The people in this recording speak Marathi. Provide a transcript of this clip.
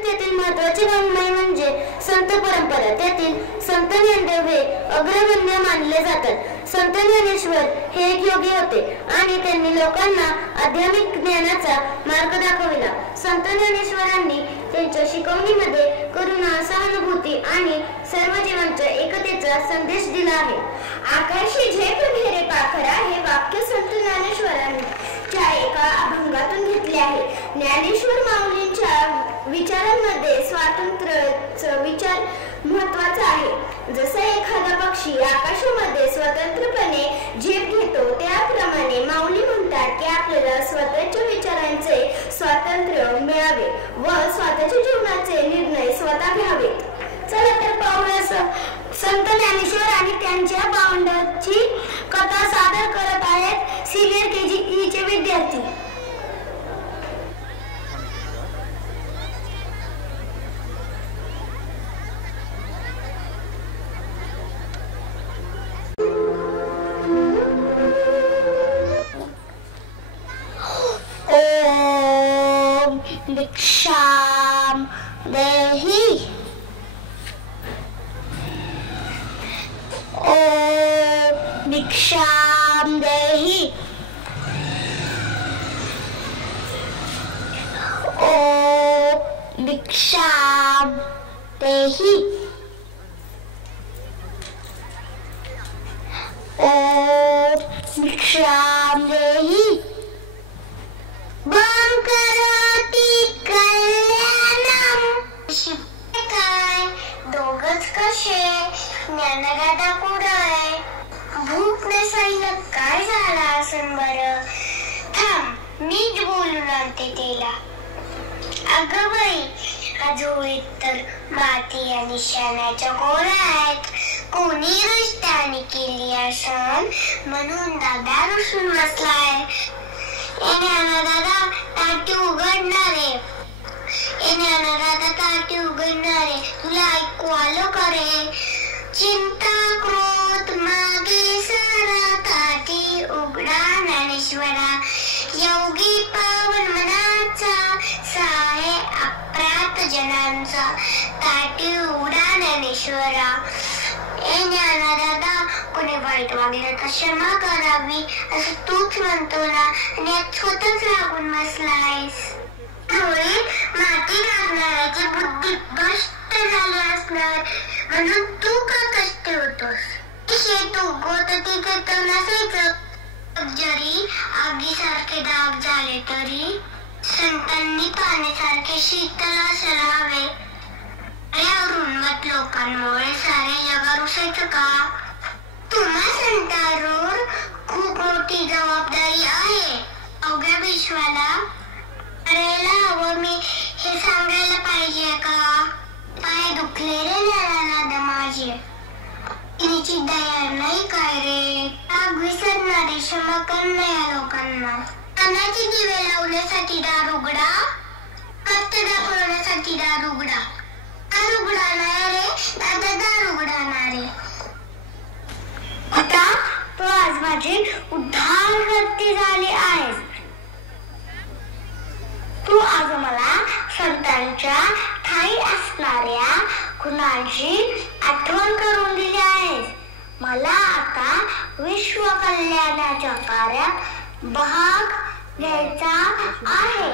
साहित्यातील महत्त्वाचे वाङ्मय म्हणजे संत परंपरा. त्यातील संत ज्ञानदेव हे अग्रगण्य मानले जातात. संत ज्ञानेश्वर हे एक योगी होते आणि त्यांनी लोकांना आध्यात्मिक ज्ञानाचा मार्ग दाखविला. संत ज्ञानेश्वरांनी त्यांच्या शिकवणीमध्ये करुणा, सहानुभूती आणि सर्व जीवांच्या एकतेचा संदेश दिला आहे. आकाशी झेप घेरे पाखरा हे वाक्य संत ज्ञानेश्वरांच्या एका अभंगातून घेतले आहे. ज्ञानेश्वर माऊलींच्या विचारांमध्ये स्वातंत्र्याचा विचार महत्वाचा आहे. जसा एखादा पक्षी आकाशामध्ये स्वतंत्रपणे झेप घेतो त्याप्रमाणे माऊली म्हणतात की आपल्याला स्वतःच्या विचारांचे स्वातंत्र्य मिळावे व स्वतःच्या जीवनाचे निर्णय स्वतः घ्यावेत. चला तर पाहूया संत ज्ञानेश्वर आणि त्यांच्या भावंडांची कथा सादर करत आहेत सिनियर KG चे विद्यार्थी. ओम भिक्षाम देहि. ओम भिक्षाम देहि. ओम भिक्षाम देहि. ओम भिक्षाम देहि. काय दोघच कसे ज्ञानगादा कुडाय भूक नसायला काय झाला असन बरं. थांब मीच बोलून आणते तिला. अगं बाई हा झोळीत तर माती आणि शेणाच्या गोळ्या आहेत. कोणी रस्त्याने केली असन म्हणून दादा रुसून बसलाय. दादा ताटी उघडणारे ताटी उघडणारे तुला ऐकू आलं का रे. चिंता क्रोध मागे सारा ताटी उघडा ज्ञानेश्वरा. योगी पावन मनाचा साहे अप्रात जनांचा ताटी उघडा ज्ञानेश्वरा. दादा कोणी वाईट वागले तर क्षमा करावी असं तूच म्हणतो ना आणि यात स्वतःच लागून बसलायस. माती घालणाऱ्याची बुद्धी भ्रष्ट झाली असणार म्हणून तू का कष्ट होतोस. शेत उगवत तिथे तर नसायचं. जरी आगीसारखे दाग झाले तरी संतांनी पाण्यासारखे शीतल असावे. या उन्मत लोकांमुळे सारे जग रुसायचं का. तुम्हा संतांवर खूप मोठी जबाबदारी आहे. अवघ्या विश्वाला करायला हवं मी हे सांगायला पाहिजे का. पाय दुखले रे ज्ञानानंद माझे. तिची दया नाही काय रे. आग विसरणारे क्षमा करणार या लोकांना. कानाचे दिवे लावण्यासाठी दार उघडा. कष्ट दाखवण्यासाठी दार उघडा. दार उघडणार रे दादा दार उघडणार रे. आता तो आज माझी उद्धारकर्ती झाली आहेस. तू आज मला संतांच्या ठाई असणाऱ्या गुणांची आठवण करून दिली आहेस. मला आता विश्व कल्याणाच्या कार्यात भाग घ्यायचा आहे.